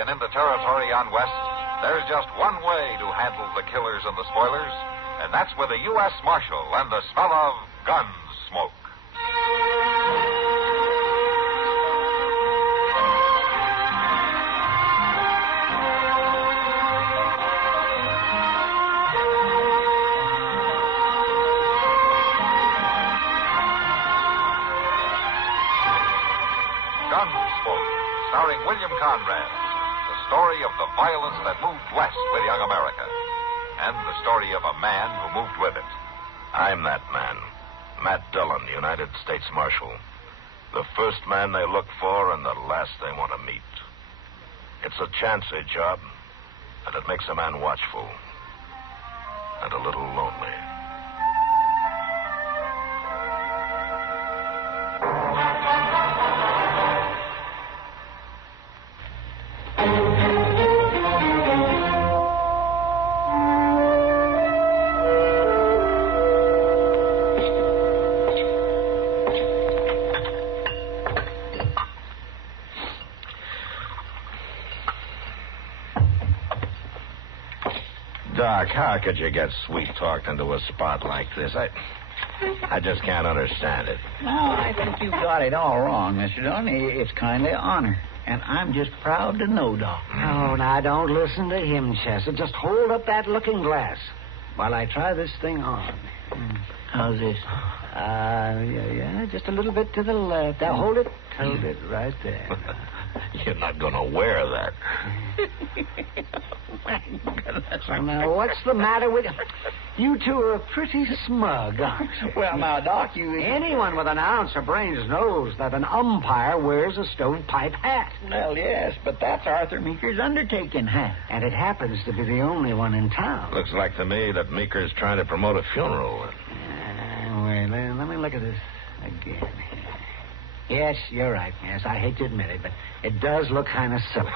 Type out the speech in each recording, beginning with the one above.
and in the territory on West, there's just one way to handle the killers and the spoilers, and that's with a U.S. Marshal and the smell of Gunsmoke. Gunsmoke, starring William Conrad. The story of the violence that moved west with young America. And the story of a man who moved with it. I'm that man. Matt Dillon, United States Marshal. The first man they look for and the last they want to meet. It's a chancy job, and it makes a man watchful. And a little lonely. Doc, how could you get sweet-talked into a spot like this? I just can't understand it. No, I think you've got it all wrong, Mr. Dillon. It's kindly honor. And I'm just proud to know, Doc. Oh, now, don't listen to him, Chester. Just hold up that looking glass while I try this thing on. How's this? Yeah, just a little bit to the left. Now, hold it right there. You're not going to wear that. My goodness. So now, what's the matter with you? You two are pretty smug, aren't you? Well, now, Doc, Anyone with an ounce of brains knows that an umpire wears a stovepipe hat. Well, yes, but that's Arthur Meeker's undertaking hat. And it happens to be the only one in town. Looks like to me that Meeker's trying to promote a funeral. Wait, let me look at this again. Yes, you're right. Yes, I hate to admit it, but it does look kind of silly.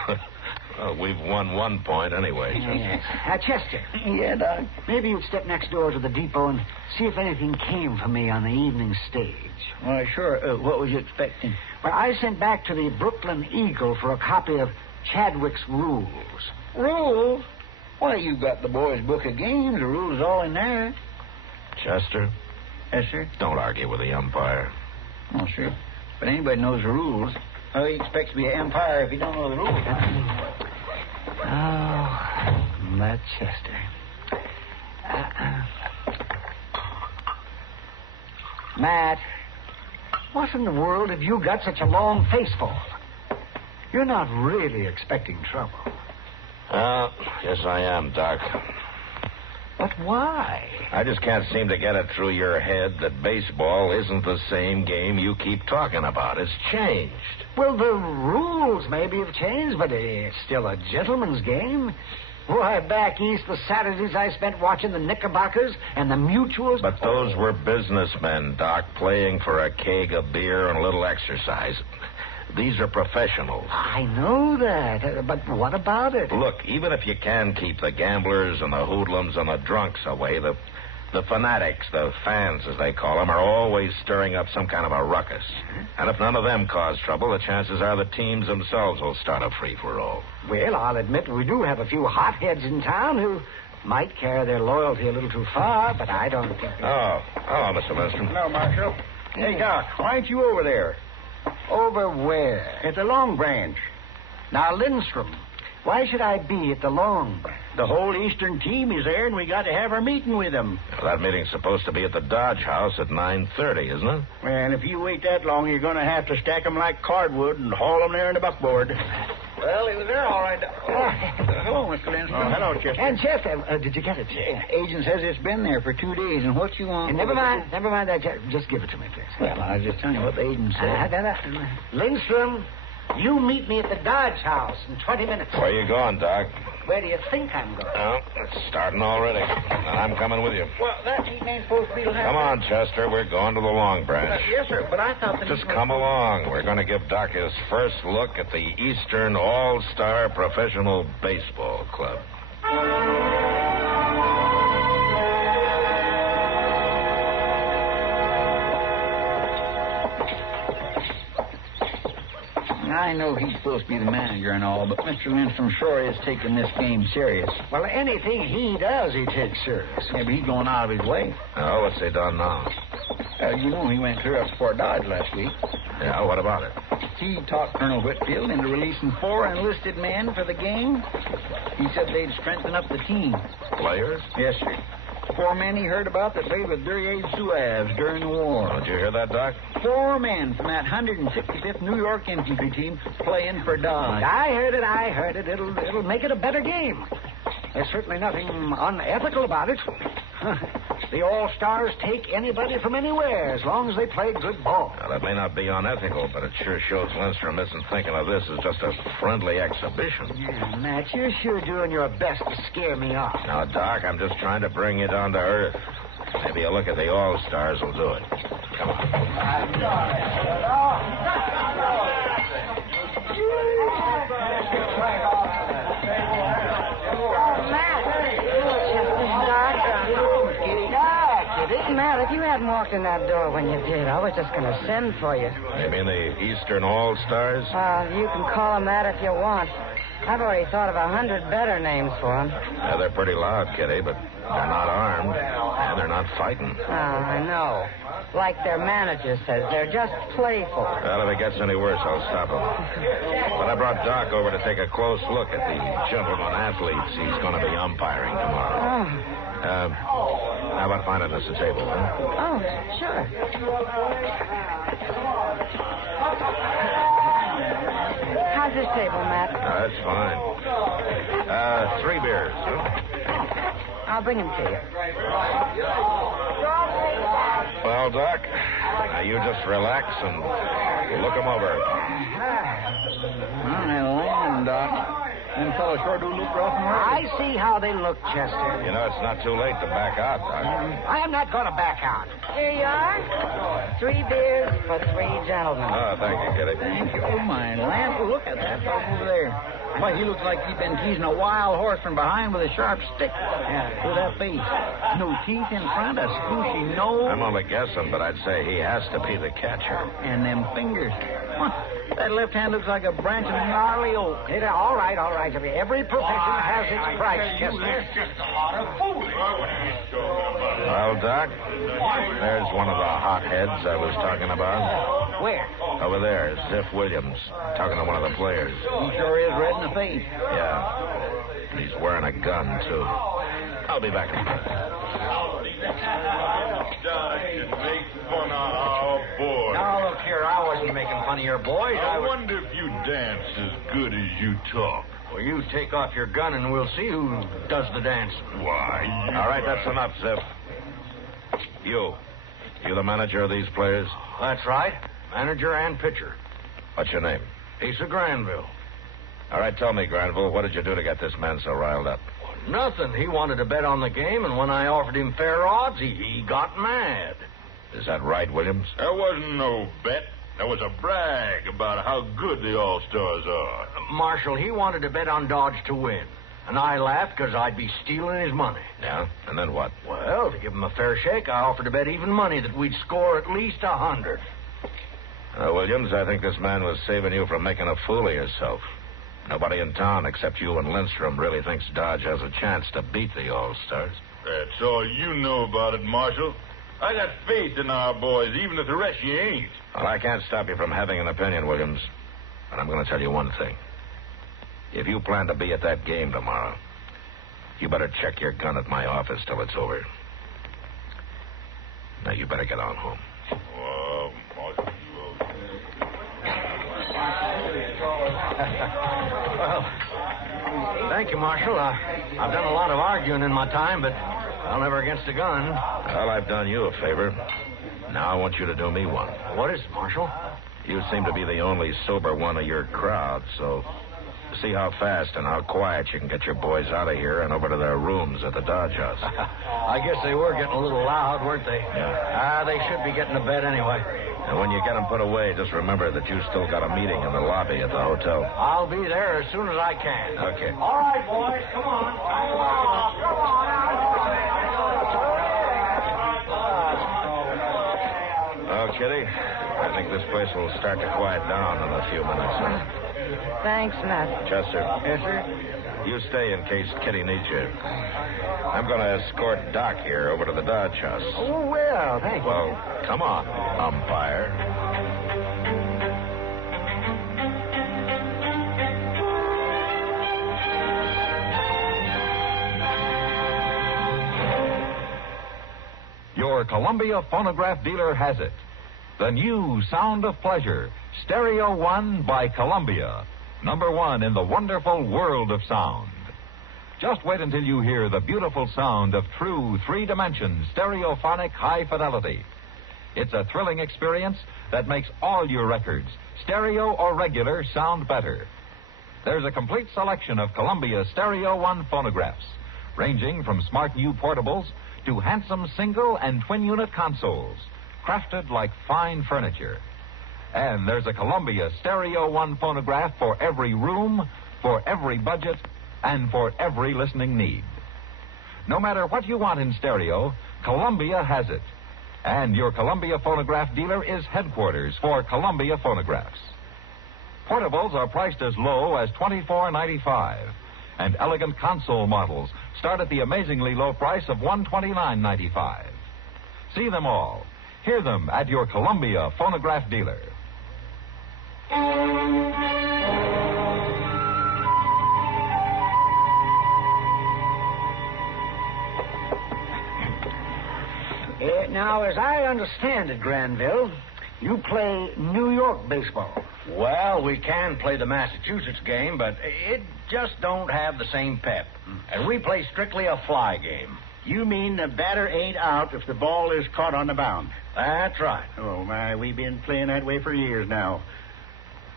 Well, we've won 1 point anyway. Yes. Chester. Yeah, Doc? Maybe you'd step next door to the depot and see if anything came for me on the evening stage. Why, sure. What was you expecting? Well, I sent back to the Brooklyn Eagle for a copy of Chadwick's Rules. Rules? Why, you've got the boys' book of games. The rules all in there. Chester? Yes, sir? Don't argue with the umpire. Oh, sure. But anybody knows the rules. How he expects to be an umpire if he don't know the rules? Oh, that Chester. Matt, what in the world have you got such a long face for? You're not really expecting trouble. Yes, I am, Doc. But why? I just can't seem to get it through your head that baseball isn't the same game you keep talking about. It's changed. Well, the rules maybe have changed, but it's still a gentleman's game. Why, back east, the Saturdays I spent watching the Knickerbockers and the Mutuals. But those were businessmen, Doc, playing for a keg of beer and a little exercise. These are professionals. I know that, but what about it? Look, even if you can keep the gamblers and the hoodlums and the drunks away, the fanatics, the fans, as they call them, are always stirring up some kind of a ruckus. And if none of them cause trouble, the chances are the teams themselves will start a free-for-all. Well, I'll admit we do have a few hotheads in town who might carry their loyalty a little too far, but I don't think... Oh, hello, Mr. Lindstrom. Hello, Marshal. Hey, Doc, why ain't you over there? Over where? At the Long Branch. Now, Lindstrom, why should I be at the Long Branch? The whole Eastern team is there, and we got to have our meeting with them. Well, that meeting's supposed to be at the Dodge House at 9:30, isn't it? And if you wait that long, you're going to have to stack them like cardwood and haul them there in the buckboard. Well, he was there all right. Hello, Mr. Lindstrom. Hello, Chester. And Chester, did you get it? Agent says it's been there for 2 days, and what you want... And never mind that. Just give it to me, please. Well, I was just telling you what the agent said. Lindstrom, you meet me at the Dodge House in 20 minutes. Where you going, Doc? Where do you think I'm going? Oh, it's starting already. And I'm coming with you. Well, that meeting ain't supposed to be... Come on, Chester. We're going to the Long Branch. Yes, sir, but I thought that... Just come along. We're going to give Doc his first look at the Eastern All-Star Professional Baseball Club. I know he's supposed to be the manager and all, but Mr. Lindstrom sure is taking this game serious. Well, anything he does, he takes serious. Yeah, but he's going out of his way. Oh, what's he done now? You know he went clear up to Fort Dodge last week. Yeah, what about it? He talked Colonel Whitfield into releasing 4 enlisted men for the game. He said they'd strengthen up the team. Players? Yes, sir. 4 men he heard about that played with Duryea Zouaves during the war. Did you hear that, Doc? 4 men from that 165th New York infantry team playing for Dodge. I heard it. It'll make it a better game. There's certainly nothing unethical about it. The All-Stars take anybody from anywhere as long as they play good ball. Now, that may not be unethical, but it sure shows Lindstrom isn't thinking of this as just a friendly exhibition. Yeah, Matt, you're sure doing your best to scare me off. Now, Doc, I'm just trying to bring you down to earth. Maybe a look at the All-Stars will do it. Come on. Matt, if you hadn't walked in that door when you did, I was just going to send for you. You mean the Eastern All-Stars? You can call them that if you want. I've already thought of 100 better names for them. Yeah, they're pretty loud, Kitty, but they're not armed, and they're not fighting. Oh, I know. Like their manager says, they're just playful. Well, if it gets any worse, I'll stop him. But I brought Doc over to take a close look at the gentleman athletes he's going to be umpiring tomorrow. How about finding us a table, huh? Oh, sure. How's this table, Matt? That's fine. 3 beers, huh? I'll bring them to you. Well, Doc, now you just relax and look them over. Land, Doc. Them fellows sure do look rough and I ready. see how they look, Chester. You know, it's not too late to back out, Doc. I am not going to back out. Here you are. 3 beers for 3 gentlemen. Oh, thank you, Kitty. Thank you. Oh, my land. Look at that fellow over there. Why, he looks like he's been teasing a wild horse from behind with a sharp stick. Yeah, with that face. No teeth in front, a squishy nose. I'm only guessing, but I'd say he has to be the catcher. And them fingers. That left hand looks like a branch of gnarly oak. All right. Every profession has its price, Chester. That's just a lot of fooling. Well, Doc, there's one of the hotheads I was talking about. Where? Over there, Ziff Williams, talking to one of the players. He sure is red in the face. Yeah. And he's wearing a gun, too. I'll be back in a minute. Now, look here, I wasn't making fun of your boys. I wonder if you dance as good as you talk. Well, you take off your gun and we'll see who does the dancing. Why, All right, that's enough, Ziff. You the manager of these players? That's right. Manager and pitcher. What's your name? Asa Granville. All right, tell me, Granville, what did you do to get this man so riled up? Nothing. He wanted to bet on the game, and when I offered him fair odds, he got mad. Is that right, Williams? There wasn't no bet. There was a brag about how good the All-Stars are. Marshal, he wanted to bet on Dodge to win. And I laughed because I'd be stealing his money. Yeah? And then what? Well, to give him a fair shake, I offered to bet even money that we'd score at least 100. Williams, I think this man was saving you from making a fool of yourself. Nobody in town except you and Lindstrom really thinks Dodge has a chance to beat the All-Stars. That's all you know about it, Marshal. I got faith in our boys, even if the rest of you ain't. Well, I can't stop you from having an opinion, Williams. But I'm going to tell you one thing. If you plan to be at that game tomorrow, you better check your gun at my office till it's over. Now, you better get on home. Marshal, Well, thank you, Marshal. I've done a lot of arguing in my time, but I'll never against a gun. Well, I've done you a favor. Now I want you to do me one. What is it, Marshal? You seem to be the only sober one of your crowd, so see how fast and how quiet you can get your boys out of here and over to their rooms at the Dodge House. I guess they were getting a little loud, weren't they? Yeah. They should be getting to bed anyway. And when you get them put away, just remember that you still got a meeting in the lobby at the hotel. I'll be there as soon as I can. Okay. All right, boys, come on. Come on. Oh, Kitty, I think this place will start to quiet down in a few minutes. Thanks, Matt. Chester. Yes, sir? You stay in case Kitty needs you. I'm going to escort Doc here over to the Dodge House. Oh, well, thank you. Well, come on, umpire. Your Columbia phonograph dealer has it. The new Sound of Pleasure, Stereo 1 by Columbia. #1 in the wonderful world of sound. Just wait until you hear the beautiful sound of true three-dimension stereophonic high fidelity. It's a thrilling experience that makes all your records, stereo or regular, sound better. There's a complete selection of Columbia Stereo 1 phonographs, ranging from smart new portables to handsome single and twin-unit consoles, crafted like fine furniture. And there's a Columbia Stereo 1 phonograph for every room, for every budget, and for every listening need. No matter what you want in stereo, Columbia has it. And your Columbia phonograph dealer is headquarters for Columbia phonographs. Portables are priced as low as $24.95, and elegant console models start at the amazingly low price of $129.95. See them all. Hear them at your Columbia phonograph dealer. Now, as I understand it, Granville, you play New York baseball. Well, we can play the Massachusetts game, but it just don't have the same pep. And we play strictly a fly game. You mean the batter ain't out if the ball is caught on the mound? That's right. Oh, my, we've been playing that way for years now.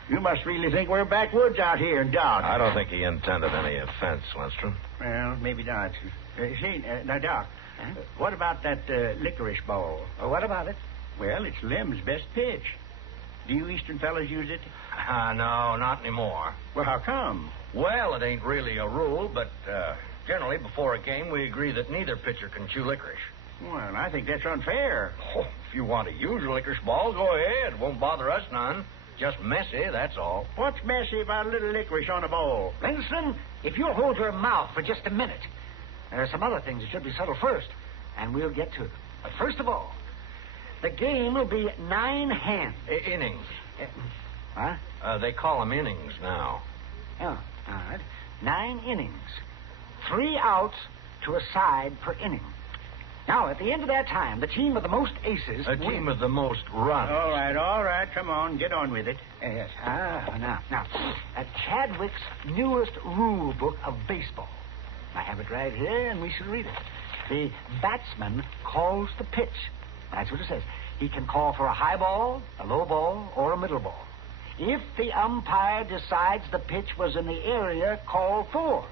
You must really think we're backwoods out here in Dodge. I don't think he intended any offense, Lindstrom. Well, maybe not. Now, Doc, what about that licorice ball? What about it? Well, it's Lem's best pitch. Do you Eastern fellas use it? No, not anymore. Well, how come? Well, it ain't really a rule, but generally before a game we agree that neither pitcher can chew licorice. Well, I think that's unfair. Oh, if you want to use a licorice ball, go ahead. It won't bother us none. Just messy, that's all. What's messy about a little licorice on a ball? Winston, if you'll hold your mouth for just a minute, there are some other things that should be settled first, and we'll get to them. But first of all, the game will be 9 hands. Innings. Huh? They call them innings now. Oh, all right. 9 innings. 3 outs to a side per inning. Now, at the end of that time, the team with the most aces... A team with the most runs. All right. Come on, get on with it. Yes. Now, Chadwick's newest rule book of baseball. I have it right here, and we shall read it. The batsman calls the pitch. That's what it says. He can call for a high ball, a low ball, or a middle ball. If the umpire decides the pitch was in the area called for,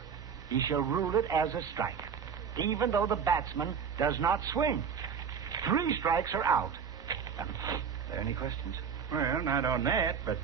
he shall rule it as a strike, even though the batsman does not swing. 3 strikes are out. Are there any questions? Well, not on that, but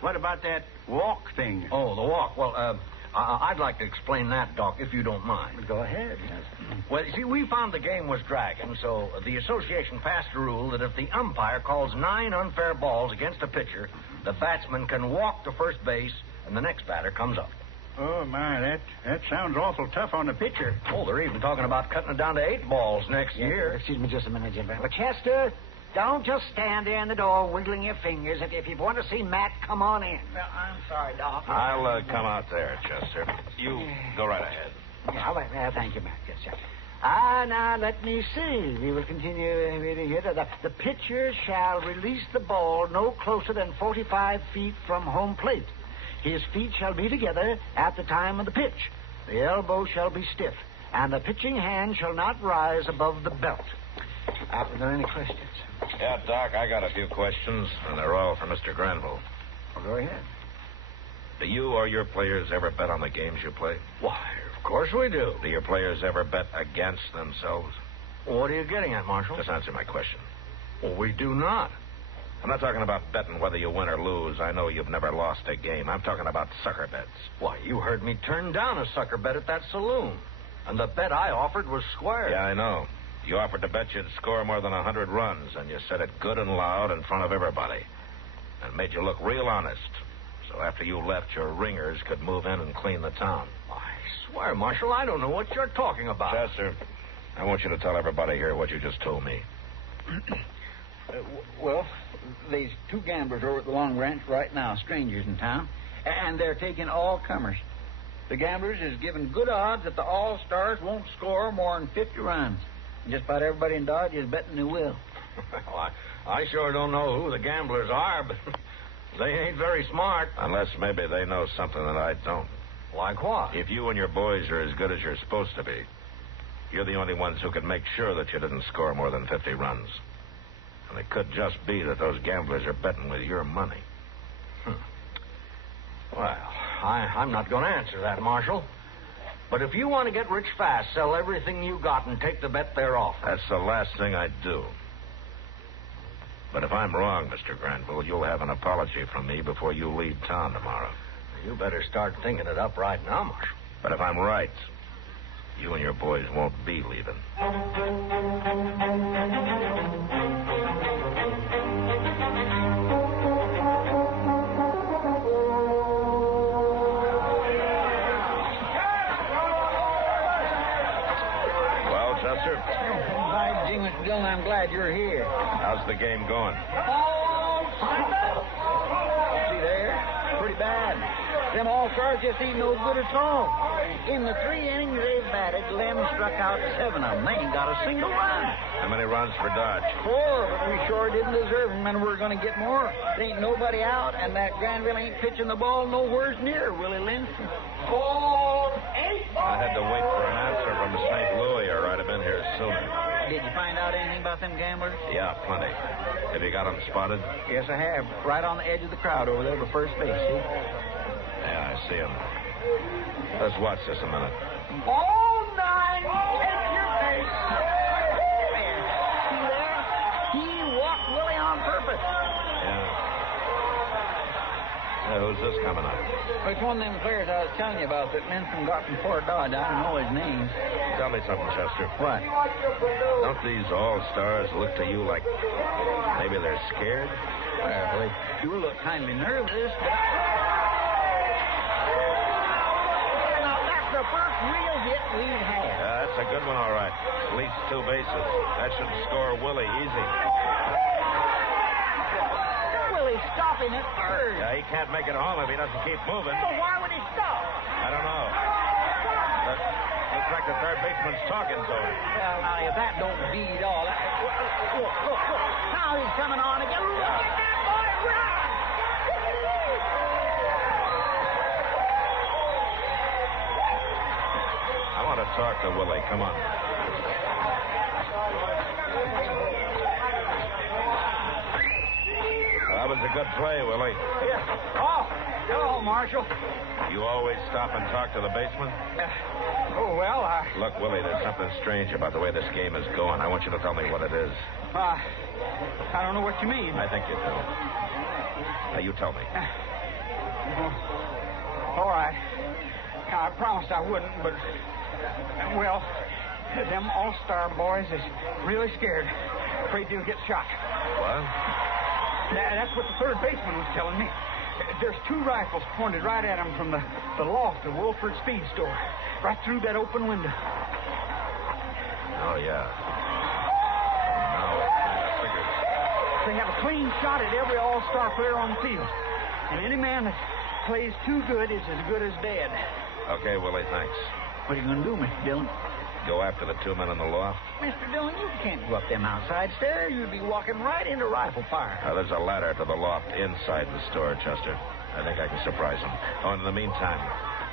what about that walk thing? Oh, the walk. Well, I'd like to explain that, Doc, if you don't mind. Go ahead. Yes. Well, you see, we found the game was dragging, so the association passed a rule that if the umpire calls 9 unfair balls against a pitcher, the batsman can walk to first base, and the next batter comes up. Oh, my, that sounds awful tough on the pitcher. Oh, they're even talking about cutting it down to 8 balls next year. Excuse me just a minute, Jim. But Chester, don't just stand there in the door wiggling your fingers. If you want to see Matt, come on in. Well, I'm sorry, Doc. I'll come out there, Chester. You go right ahead. Yeah, well, thank you, Matt. Yes, sir. Now, let me see. We will continue reading here. The pitcher shall release the ball no closer than 45 feet from home plate. His feet shall be together at the time of the pitch. The elbow shall be stiff, and the pitching hand shall not rise above the belt. Are there any questions? Yeah, Doc, I got a few questions, and they're all for Mr. Granville. Well, go ahead. Do you or your players ever bet on the games you play? Why, of course we do. Do your players ever bet against themselves? What are you getting at, Marshal? Just answer my question. Well, we do not. I'm not talking about betting whether you win or lose. I know you've never lost a game. I'm talking about sucker bets. Why, you heard me turn down a sucker bet at that saloon. And the bet I offered was square. Yeah, I know. You offered to bet you'd score more than 100 runs, and you said it good and loud in front of everybody. And made you look real honest. So after you left, your ringers could move in and clean the town. I swear, Marshal, I don't know what you're talking about. Chester, I want you to tell everybody here what you just told me. Well, there's two gamblers over at the Long Branch right now, strangers in town, and they're taking all comers. The gamblers is giving good odds that the All-Stars won't score more than 50 runs. Just about everybody in Dodge is betting they will. Well, I sure don't know who the gamblers are, but they ain't very smart. Unless maybe they know something that I don't. Like what? If you and your boys are as good as you're supposed to be, you're the only ones who can make sure that you didn't score more than 50 runs. And it could just be that those gamblers are betting with your money. Well, I'm not going to answer that, Marshal. But if you want to get rich fast, sell everything you got and take the bet they're offering. That's the last thing I'd do. But if I'm wrong, Mr. Granville, you'll have an apology from me before you leave town tomorrow. You better start thinking it up right now, Marshal. But if I'm right, you and your boys won't be leaving. Well, Chester? By James Dillon, I'm glad you're here. How's the game going? See there? Pretty bad. Them All-Stars just ain't no good at all. In the 3 innings they've batted, Lem struck out 7 of them. They ain't got a single run. How many runs for Dodge? 4, but we sure didn't deserve them, and we're going to get more. There ain't nobody out, and that Granville ain't pitching the ball nowhere's near Willie Linton. I had to wait for an answer from St. Louis, or I'd have been here sooner. Did you find out anything about them gamblers? Yeah, plenty. Have you got them spotted? Yes, I have. Right on the edge of the crowd over there by first base, see? Yeah, I see them. Let's watch this a minute. All 9, take your base. See there? He walked Willie on purpose. Yeah, who's this coming up? Well, it's one of them players I was telling you about that Linton got from Fort Dodge. I don't know his name. Tell me something, Chester. What? Don't these All-Stars look to you like maybe they're scared? Well, they do look kindly nervous, but... Now, that's the first real hit we've had. Yeah, that's a good one, all right. At least 2 bases. That should score Willie easy. Willie's stopping at third. Yeah, he can't make it home if he doesn't keep moving. But why would he stop? I don't know. Looks like the third baseman's talking to him. Well, now, if that don't beat all... Look. Now he's coming on again. Look at that boy run! I want to talk to Willie. Come on. That was a good play, Willie. Yeah. Oh, hello, Marshal. You always stop and talk to the baseman? Well, Look, Willie, there's something strange about the way this game is going. I want you to tell me what it is. I don't know what you mean. I think you do. Now, you tell me. All right. I promised I wouldn't, but... Well, them All-Star boys is really scared. Afraid they'll get shot. What? That's what the third baseman was telling me. There's 2 rifles pointed right at him from the loft of Wolford's feed store. Right through that open window. Oh, yeah. Now it kind of figures. They have a clean shot at every All-Star player on the field. And any man that plays too good is as good as dead. Okay, Willie, thanks. What are you going to do, Mr. Dillon? Go after the 2 men in the loft? Mr. Dillon, you can't go up them outside stairs. You'd be walking right into rifle fire. There's a ladder to the loft inside the store, Chester. I think I can surprise them. Oh, and in the meantime,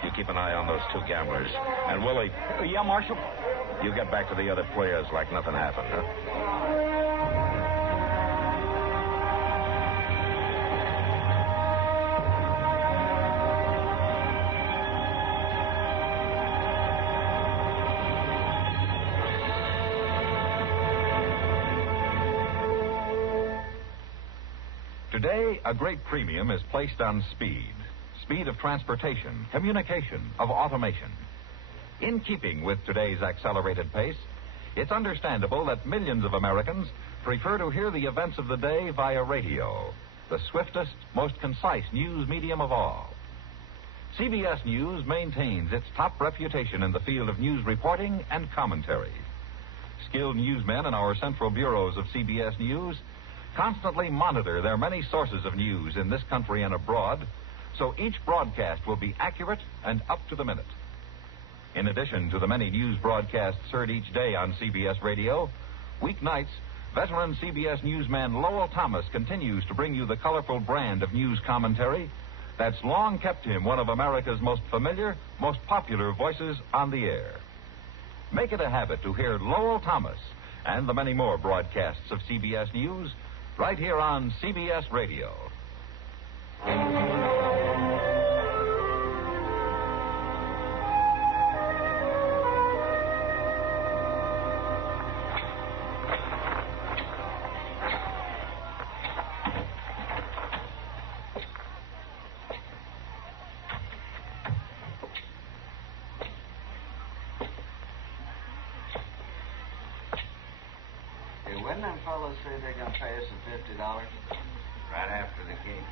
you keep an eye on those 2 gamblers. And, Willie... Yeah, Marshal? You get back to the other players like nothing happened, huh? Today, a great premium is placed on speed. Speed of transportation, communication, of automation. In keeping with today's accelerated pace, It's understandable that millions of Americans prefer to hear the events of the day via radio, the swiftest, most concise news medium of all. CBS News maintains its top reputation in the field of news reporting and commentary. Skilled newsmen in our central bureaus of CBS News constantly monitor their many sources of news in this country and abroad, so each broadcast will be accurate and up to the minute. In addition to the many news broadcasts heard each day on CBS Radio, weeknights, veteran CBS newsman Lowell Thomas continues to bring you the colorful brand of news commentary that's long kept him one of America's most familiar, most popular voices on the air. Make it a habit to hear Lowell Thomas and the many more broadcasts of CBS News right here on CBS Radio. When them fellows say they're going to pay us the $50 right after the game,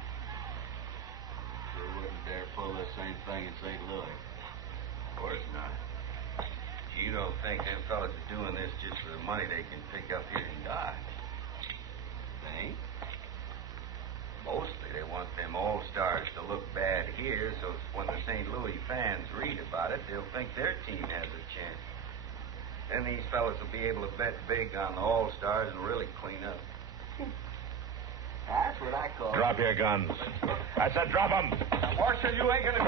sure wouldn't dare pull the same thing in St. Louis. Of course not. You don't think them fellas are doing this just for the money they can pick up here in Dodge? They ain't. Mostly they want them all-stars to look bad here, so when the St. Louis fans read about it, they'll think their team has a chance. Then these fellas will be able to bet big on the all-stars and really clean up. That's what I call it. Drop your guns. I said drop them. Marshal, you ain't gonna...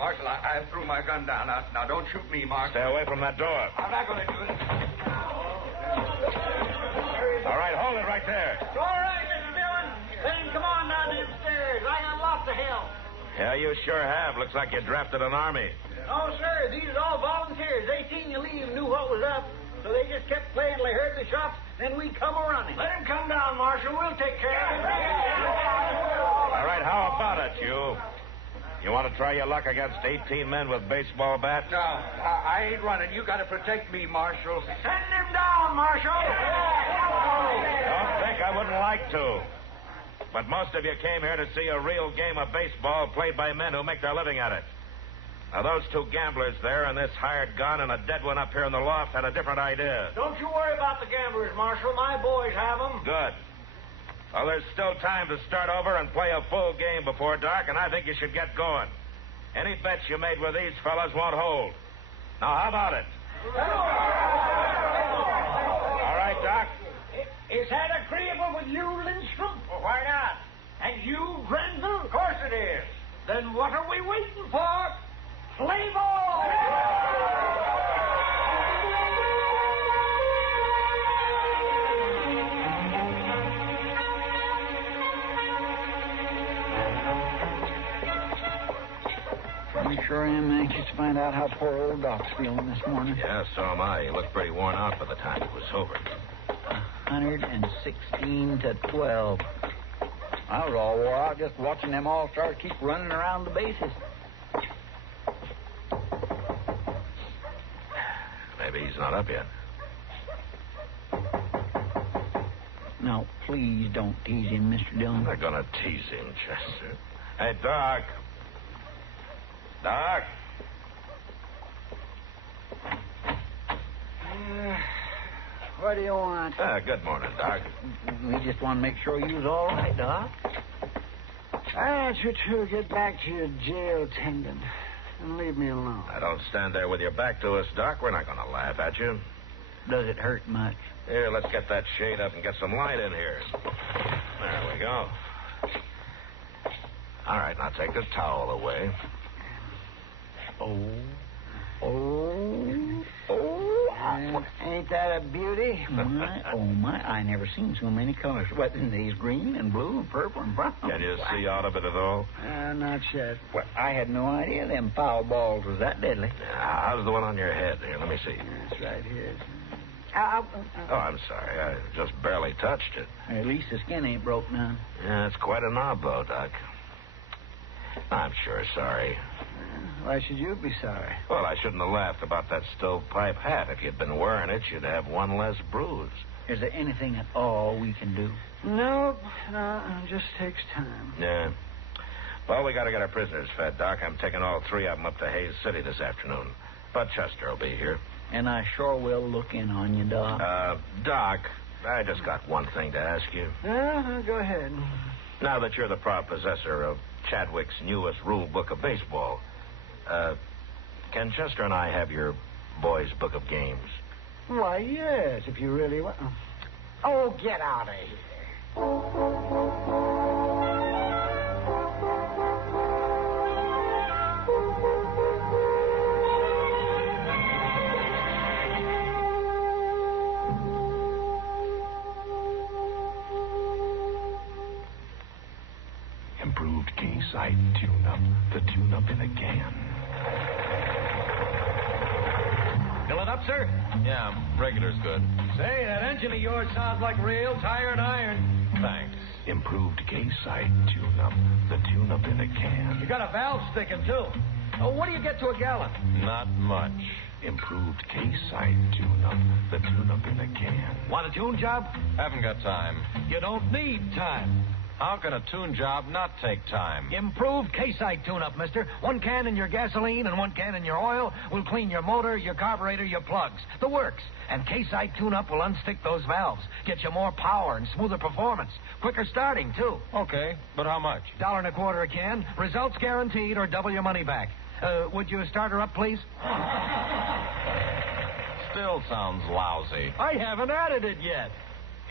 Marshal, I threw my gun down. Now, don't shoot me, Marshal. Stay away from that door. I'm not gonna do it. All right, hold it right there. All right, Mr. Dillon. Let him come on down the stairs. I got lots of help. Yeah, you sure have. Looks like you drafted an army. No, sir. These are all volunteers. They seen you leave and knew what was up, so they just kept playing till they heard the shots. Then we come a-running. Let him come down, Marshal. We'll take care of him. All right, how about it, you? You want to try your luck against 18 men with baseball bats? No, I ain't running. You got to protect me, Marshal. Send him down, Marshal. Don't think I wouldn't like to. But most of you came here to see a real game of baseball played by men who make their living at it. Now, those two gamblers there and this hired gun and a dead one up here in the loft had a different idea. Don't you worry about the gamblers, Marshal. My boys have them. Good. Well, there's still time to start over and play a full game before dark, and I think you should get going. Any bets you made with these fellas won't hold. Now, how about it? All right, Doc? Is that agreeable with you, Lindstrom? Well, why not? And you, Grenville? Of course it is. Then what are we waiting for? Play ball! I sure am anxious to find out how poor old Doc's feeling this morning. Yeah, so am I. He looked pretty worn out by the time he was sober. 116 to 12. I was all wore out just watching them all-stars keep running around the bases. Maybe he's not up yet. Now, please don't tease him, Mr. Dillon. I'm not going to tease him, Chester. Hey, Doc. Doc? What do you want? Good morning, Doc. We just want to make sure you was all right, Doc. I want you to get back to your jail attendant and leave me alone. Now, don't stand there with your back to us, Doc. We're not going to laugh at you. Does it hurt much? Here, let's get that shade up and get some light in here. There we go. All right, now take the towel away. Ain't that a beauty? My, I never seen so many colors. What, in these green and blue and purple and brown? Can you see out of it at all? Not yet. Well, I had no idea them foul balls was that deadly. How's the one on your head? Here, let me see. It's right here. Oh, I'm sorry. I just barely touched it. At least the skin ain't broke now. Yeah, it's quite a knob, though, Doc. I'm sure sorry. Why should you be sorry? Well, I shouldn't have laughed about that stovepipe hat. If you'd been wearing it, you'd have one less bruise. Is there anything at all we can do? No, it just takes time. Yeah. Well, we got to get our prisoners fed, Doc. I'm taking all three of them up to Hayes City this afternoon. Bud Chester will be here. And I sure will look in on you, Doc. Doc, I just got one thing to ask you. Go ahead. Now that you're the proud possessor of Chadwick's newest rule book of baseball, can Chester and I have your boys' book of games? Why, yes, if you really want. Oh, get out of here. Improved K-Site tune-up. The tune-up in a can. Fill it up, sir? Yeah, regular's good. Say, that engine of yours sounds like real tired iron. Thanks. Improved K-Site tune-up. The tune-up in a can. You got a valve sticking, too. Oh, what do you get to a gallon? Not much. Improved K-Site tune-up. The tune-up in a can. Want a tune job? Haven't got time. You don't need time. How can a tune job not take time? Improved K-Site tune-up, mister. 1 can in your gasoline and 1 can in your oil will clean your motor, your carburetor, your plugs. The works. And K-Site tune-up will unstick those valves. Get you more power and smoother performance. Quicker starting, too. Okay, but how much? $1.25 a can. Results guaranteed or double your money back. Would you start her up, please? Still sounds lousy. I haven't added it yet.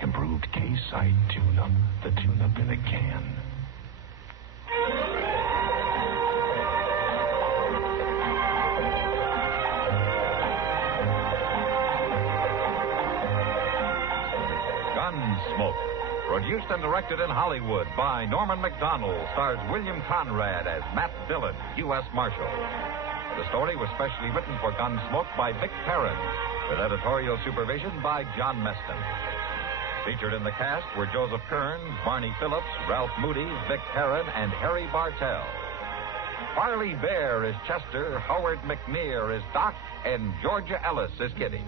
Improved K-Site tune-up. The tune-up in a can. Gunsmoke. Produced and directed in Hollywood by Norman Macdonnell. Stars William Conrad as Matt Dillon, U.S. Marshal. The story was specially written for Gunsmoke by Vic Perrin, with editorial supervision by John Meston. Featured in the cast were Joseph Kearns, Barney Phillips, Ralph Moody, Vic Perrin, and Harry Bartell. Farley Bear is Chester, Howard McNear is Doc, and Georgia Ellis is Kitty.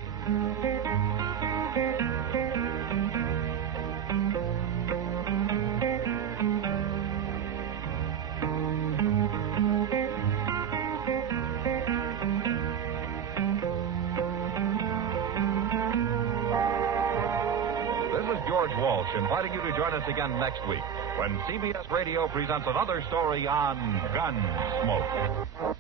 George Walsh inviting you to join us again next week when CBS Radio presents another story on Gunsmoke.